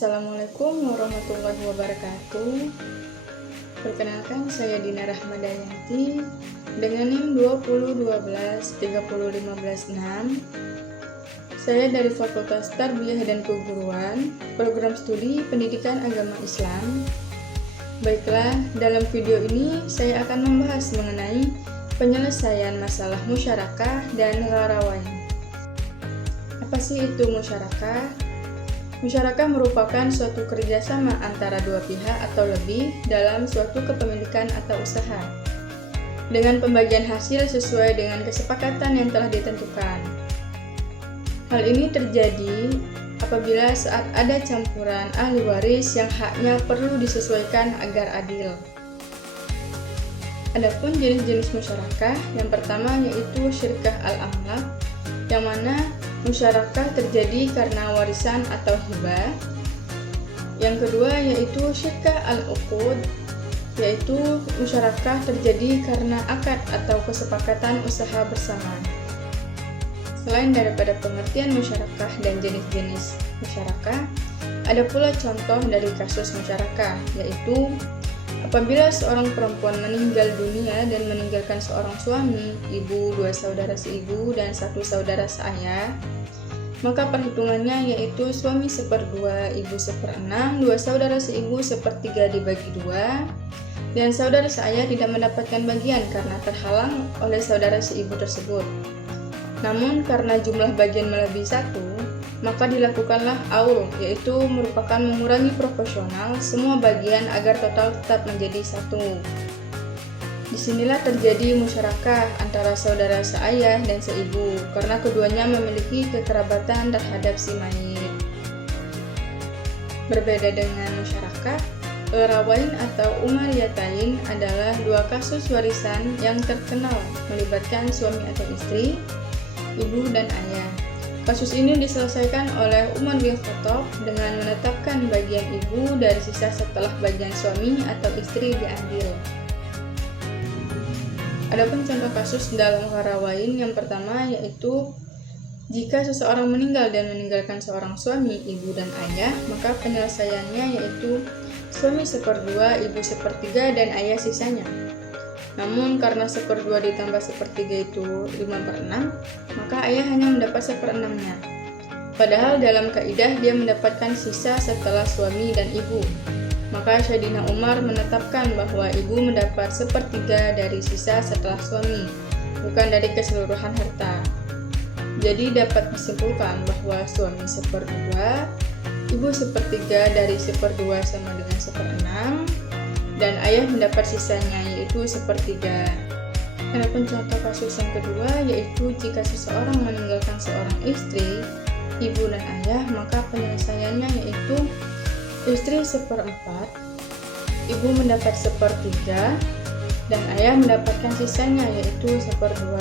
Assalamualaikum warahmatullahi wabarakatuh. Perkenalkan, saya Dina Rahmadayanti dengan NIM 201230556. Saya dari Fakultas Tarbiyah dan Keguruan, Program Studi Pendidikan Agama Islam. Baiklah, dalam video ini saya akan membahas mengenai penyelesaian masalah musyarakah dan rarawai. Apa sih itu musyarakah? Musyarakah merupakan suatu kerjasama antara dua pihak atau lebih dalam suatu kepemilikan atau usaha, dengan pembagian hasil sesuai dengan kesepakatan yang telah ditentukan. Hal ini terjadi apabila saat ada campuran ahli waris yang haknya perlu disesuaikan agar adil. Adapun jenis-jenis musyarakah, yang pertama yaitu syirkah al-amlak, yang mana musyarakah terjadi karena warisan atau hibah. Yang kedua yaitu syirkah al-uqud, yaitu musyarakah terjadi karena akad atau kesepakatan usaha bersama. Selain daripada pengertian musyarakah dan jenis-jenis musyarakah, ada pula contoh dari kasus musyarakah, yaitu apabila seorang perempuan meninggal dunia dan meninggalkan seorang suami, ibu, dua saudara seibu, dan satu saudara seayah, maka perhitungannya yaitu suami 1/2, ibu 1/6, dua saudara seibu 1/3 dibagi 2, dan saudara seayah tidak mendapatkan bagian karena terhalang oleh saudara seibu tersebut. Namun karena jumlah bagian melebihi 1, maka dilakukanlah aul, yaitu merupakan mengurangi proporsional semua bagian agar total tetap menjadi 1. Disinilah terjadi musyarakah antara saudara seayah dan seibu, karena keduanya memiliki kekerabatan terhadap si mayit. Berbeda dengan musyarakah, rawain atau umariyatain adalah dua kasus warisan yang terkenal melibatkan suami atau istri, ibu dan ayah. Kasus ini diselesaikan oleh Umar bin Khattab dengan menetapkan bagian ibu dari sisa setelah bagian suami atau istri diambil. Adapun contoh kasus dalam rawain yang pertama yaitu jika seseorang meninggal dan meninggalkan seorang suami, ibu dan ayah, maka penyelesaiannya yaitu suami 1/2, ibu 1/3, dan ayah sisanya. Namun karena 1/2 ditambah 1/3 itu 5/6, maka ayah hanya mendapat 1/6-nya. Padahal dalam kaidah dia mendapatkan sisa setelah suami dan ibu. Maka Sayyidina Umar menetapkan bahwa ibu mendapat 1/3 dari sisa setelah suami, bukan dari keseluruhan harta. Jadi dapat disimpulkan bahwa suami 1/2, ibu 1/3 dari 1/2 sama dengan 1/6, dan ayah mendapat sisanya yaitu 1/3. Adapun contoh kasus yang kedua yaitu jika seseorang meninggalkan seorang istri, ibu dan ayah, maka penyelesaiannya yaitu istri 1/4, ibu mendapat 1/3, dan ayah mendapatkan sisanya yaitu 1/2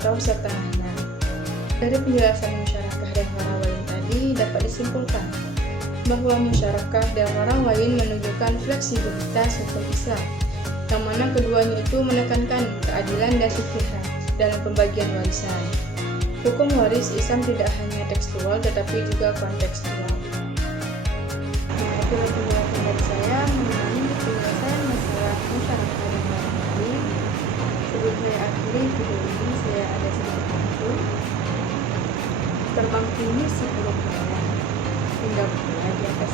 atau setengahnya. Dari penjelasan musyarakah dan rawain tadi dapat disimpulkan bahwa musyarakah dan rawain menunjukkan fleksibilitas hukum Islam, yang mana keduanya itu menekankan keadilan dan ikhtiar dalam pembagian warisan. Hukum waris Islam tidak hanya tekstual tetapi juga kontekstual. Itulah penjelasan dari saya mengenai penyelesaian masalah musyarakah dan rawain. Sebelum saya akhiri video ini, saya ada sedikit info. Terbang tinggi 10 meter hingga berada di atas